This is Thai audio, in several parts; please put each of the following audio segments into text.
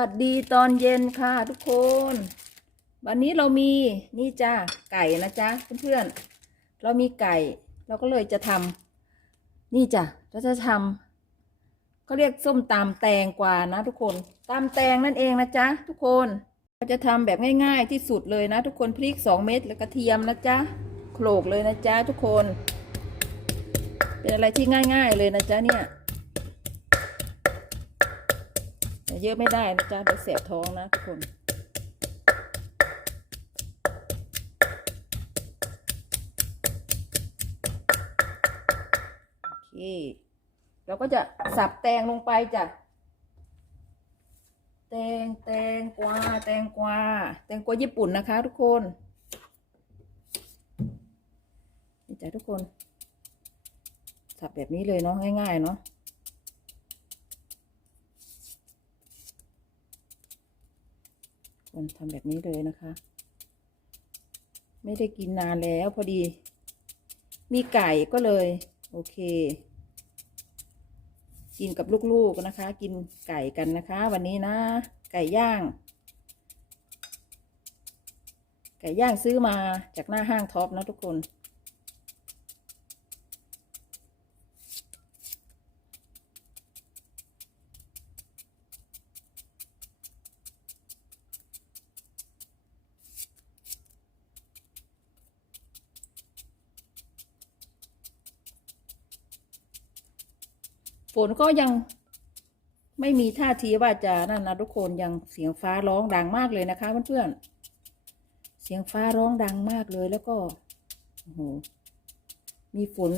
สวัสดีตอนเย็นค่ะทุกคน วันนี้เรามีนี่จ้าไก่นะจ๊ะเพื่อนๆเรามีไก่ เราก็เลยจะทำนี่จ้ะเราจะทำเขาเรียกส้มตำแตงกวานะทุกคนตำแตงนั่นเองนะจ๊ะทุกคนเราจะทำแบบง่ายๆที่สุดเลยนะทุกคนพริกสองเม็ดแล้วกระเทียมนะจ๊ะโขลกเลยนะจ๊ะทุกคน เป็นอะไรที่ง่าย ๆเลยนะจ๊ะเนี่ย เยอะไม่ได้นะจ๊ะเดี๋ยวเสียบท้องนะทุกคนโอเคเราก็จะสับแตงลงไปจ้ะแตงแตงกวาแตงกวาแตงกวาญี่ปุ่นนะคะ ทุกคนนี่จ้ะทุกคนสับแบบนี้เลยเนาะง่ายๆเนาะ คนทำแบบนี้เลยนะคะ ไม่ได้กินนานแล้วพอดี มีไก่ก็เลย โอเค กินกับลูกๆนะคะ กินไก่กันนะคะ วันนี้นะ ไก่ย่าง ไก่ย่างซื้อมาจากหน้าห้างท็อปนะทุกคน ฝนก็ยังไม่มีท่าทีว่าจะนั่นนะทุกคนยังเสียงฟ้าร้องดังมากเลยนะคะเพื่อนๆเสียงฟ้าร้องดังมากเลยแล้วก็โอ้โหมีฝน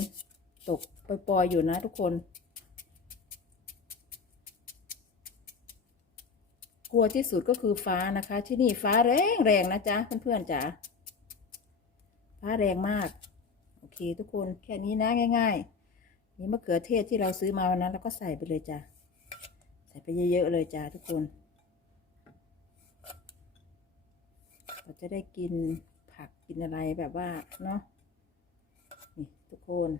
ตกปล่อยๆอยู่นะทุกคน กลัวที่สุดก็คือฟ้านะคะ ที่นี่ฟ้าแรงแรงนะจ๊ะเพื่อนๆจ๋าฟ้าแรงมาก โอเคทุกคนแค่นี้นะง่าย ๆ นี่มะเขือเทศที่เราซื้อมาวันนั้นเราก็ใส่ไปเลยจ้ะ ใส่ไปเยอะๆเลยจ้ะทุกคน เราจะได้กินผักกินอะไรแบบว่าเนาะ นี่ทุกคน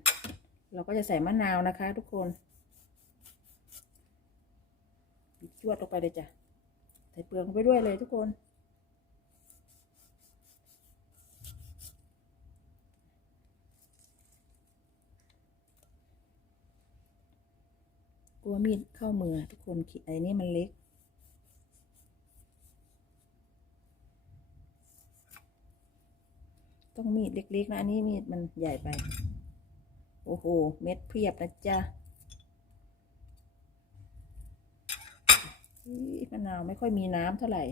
เราก็จะใส่มะนาวนะคะ ทุกคนบิดจวดลงไปเลยจ้ะ ใส่เปลือกลงไปด้วยเลยทุกคน กลัวมีดเข้ามือทุกคนขีไอ้นี่มันเล็ก ต้องมีดเล็กๆนะอันนี้มีดมันใหญ่ไป โอ้โห เม็ดเพียบนะจ๊ะมะนาวไม่ค่อยมีน้ำเท่าไหร่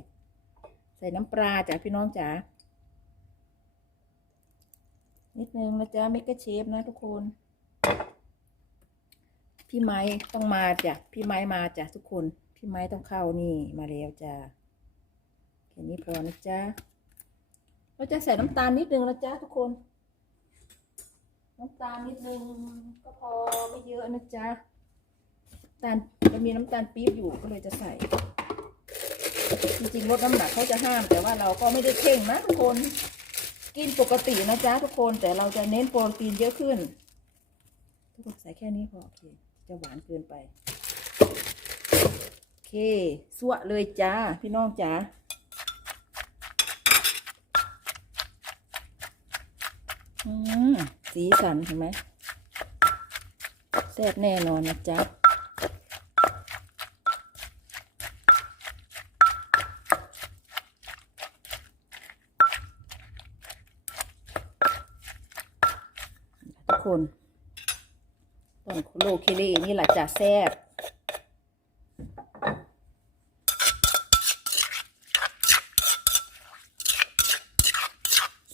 ใส่น้ำปลาจ้ะพี่น้องจ๋านิดนึงนะจ๊ะเมกะเชฟนะทุกคน พี่ไม้ต้องมาจ้ะพี่ไม้มาจ้ะทุกคน พี่ไม้ต้องเข้านี่มาแล้วจ้ะแค่นี้พอนะจ๊ะเราจะใส่น้ำตาลนิดนึงนะจ๊ะทุกคน น้ำตาลนิดนึงก็พอไม่เยอะนะจ๊ะน้ำตาลจะมีน้ำตาลปี๊บอยู่ก็เลยจะใส่ จริงๆลดน้ำหนักเขาจะห้าม แต่ว่าเราก็ไม่ได้เข่งนะทุกคน กินปกตินะจ๊ะทุกคนแต่เราจะเน้นโปรตีนเยอะขึ้น ทุกคนใส่แค่นี้พอโอเค จะหวานเกินไป โอเคสวะเลยจ้า พี่น้องจ้าอืมสีสันเห็นไหมแซ่บแน่นอนนะจ๊ะทุกคน ต้นโลเคเลนี่แหละจะแซ่บ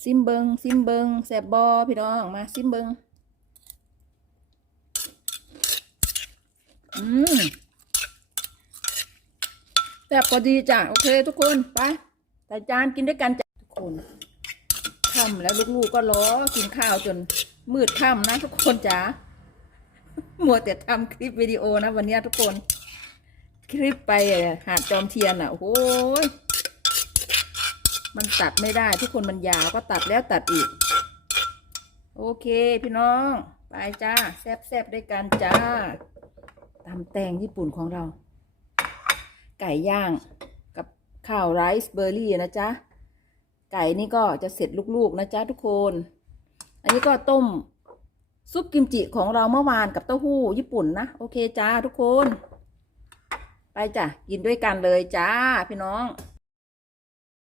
ซิมเบิงซิมเบิงแซ่บบอพี่น้องมาซิมเบิงอืมแซ่บพอดีจ้ะ โอเคทุกคนไปใส่จานกินด้วยกันจ้ะทุกคนค่ำแล้วลูกๆก็รอกินข้าวจนมืดค่ำนะทุกคนจ๋า มัวแต่ทำคลิปวิดีโอนะวันนี้ทุกคน คลิปไปหาดจอมเทียนอะโอ้ยมันตัดไม่ได้ ทุกคนมันยาวก็ตัดแล้วตัดอีก โอเคพี่น้อง ไปจ้า แซบๆด้วยกันจ้าตำแตงญี่ปุ่นของเรา ไก่ย่างกับข้าวไรซ์เบอร์รี่นะจ๊ะ ไก่นี่ก็จะเสร็จลูกๆนะจ๊ะทุกคน อันนี้ก็ต้ม ซุปกิมจิของเราเมื่อวานกับเต้าหู้ญี่ปุ่นนะ โอเคจ้าทุกคน ไปจ้ะ กินด้วยกันเลยจ้า พี่น้อง